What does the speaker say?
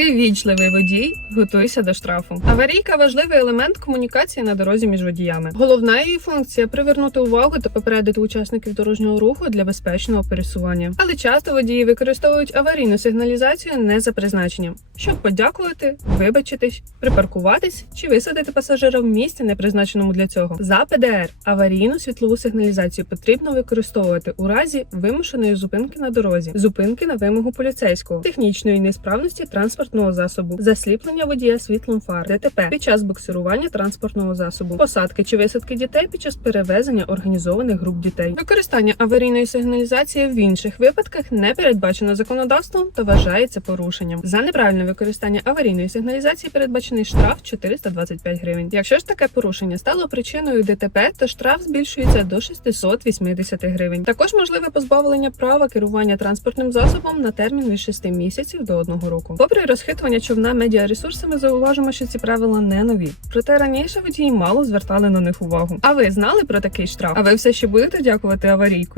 Ти вічливий водій, готуйся до штрафу. Аварійка важливий елемент комунікації на дорозі між водіями. Головна її функція привернути увагу та попередити учасників дорожнього руху для безпечного пересування. Але часто водії використовують аварійну сигналізацію не за призначенням, щоб подякувати, вибачитись, припаркуватись чи висадити пасажира в місці, не призначеному для цього. За ПДР аварійну світлову сигналізацію потрібно використовувати у разі вимушеної зупинки на дорозі, зупинки на вимогу поліцейського, технічної несправності транспортного засобу, засліплення водія світлом фар, ДТП під час буксирування транспортного засобу, посадки чи висадки дітей під час перевезення організованих груп дітей. Використання аварійної сигналізації в інших випадках не передбачено законодавством та вважається порушенням. За неправильне використання аварійної сигналізації передбачений штраф 425 гривень. Якщо ж таке порушення стало причиною ДТП, то штраф збільшується до 680 гривень. Також можливе позбавлення права керування транспортним засобом на термін від 6 місяців до 1 року. Попри розхитування човна медіаресурсами, зауважимо, що ці правила не нові. Проте раніше водії мало звертали на них увагу. А ви знали про такий штраф? А ви все ще будете дякувати аварійкою?